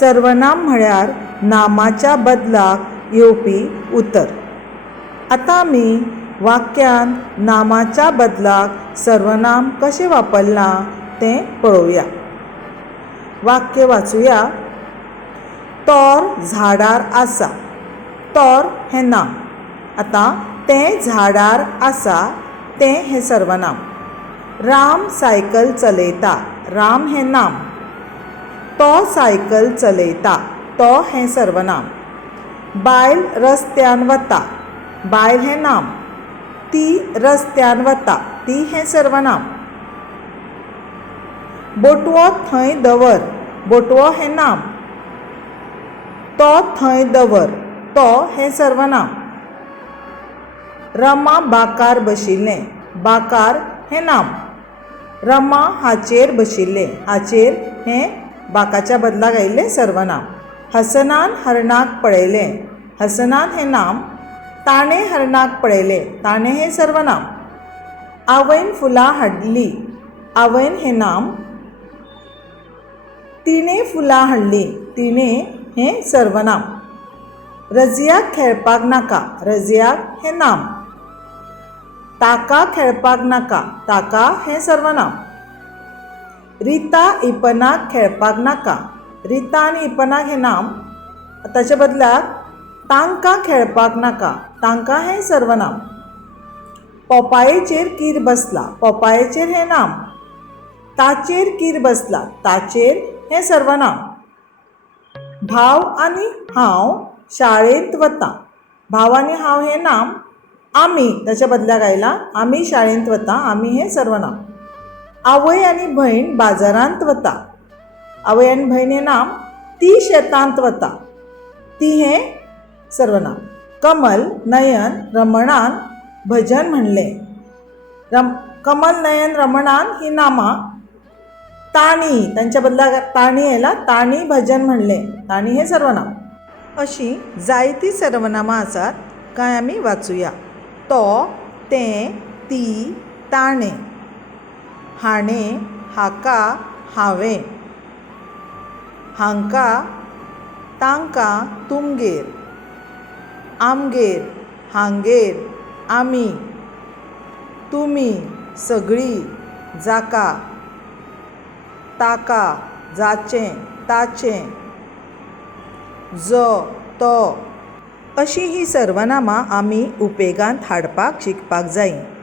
सर्वनाम म्हळ्यार नामाच्या बदलाक येवपी उतर. आतां आमी वाक्यान नामाच्या बदलाक सर्वनाम कशें वापरलां तें पळोवया. वाक्य वाचूया. तोर झाडार आसा. तोर हें नाम. आतां तें झाडार आसा तें हें सर्वनाम. राम सायकल चलयता. राम हें नाम. तो सायकल चलयता. तो हें सर्वनाम. बायल रस्त्यान वता. बायल हें नाम. ती रस्त्यान वता. ती हें सर्वनाम. बोटवो थंय दवर. बोटवो हें नाम. तो थंय दवर. तो हें सर्वनाम. रमा बाकार बशिल्लें. बाकार हें नाम. रमा हाचेर बशिल्लें. हाचेर हें बाकाच्या बदलाक आयिल्लें सर्वनाम. हसनान हरणाक पळयलें. हसनान हें नाम. ताणें हरणाक पळयलें. ताणें हें सर्वनाम. आवयन फुलां हाडलीं. आवयन हें नाम. तिणें फुलां हाडलीं. तिणें हें सर्वनाम. रजियाक खेळपाक नाका. रजियाक हें नाम. ताका खेळपाक नाका. ताका हें सर्वनाम. रिता इपनाक खेळपाक नाका. रिता आनी इपनाक हें नाम. ताचे बदलाक तांकां खेळपाक नाका. तांकां हें सर्वनाम. पोपायेचेर कीर बसला. पोपायेचेर हें नाम. ताचेर कीर बसला. ताचेर हें सर्वनाम. भाव आनी हांव शाळेंत वता. भाव आनी हांव हें नाम. आमी ताच्या बदल्याक आयलां. आमी शाळेंत वता. आमी हें सर्वनाम. आवय आनी भयण बाजारांत वता. आवय आनी भयण हें नाम. ती शेतांत वता. ती हें सर्वनाम. कमल नयन रमणान भजन म्हणलें. कमल नयन रमणान हीं नामां. ताणी तांच्या बदलाक ताणी आयला. ताणी भजन म्हणलें. ताणी हें सर्वनाम. अशीं जायतीं सर्वनामां आसात. कांय आमी वाचूया. तो, तें, ती, ताणें. हाणें, हाका, हांवें. हांकां, तांकां, तुमगेर. आमगेर, हांगेर, आमी. तुमी, सगळीं, जाका, ताका, जाचें, ताचें. जो, तो. अशीं हीं सर्वनामां आमी उपेगांत हाडपाक शिकपाक जायीं.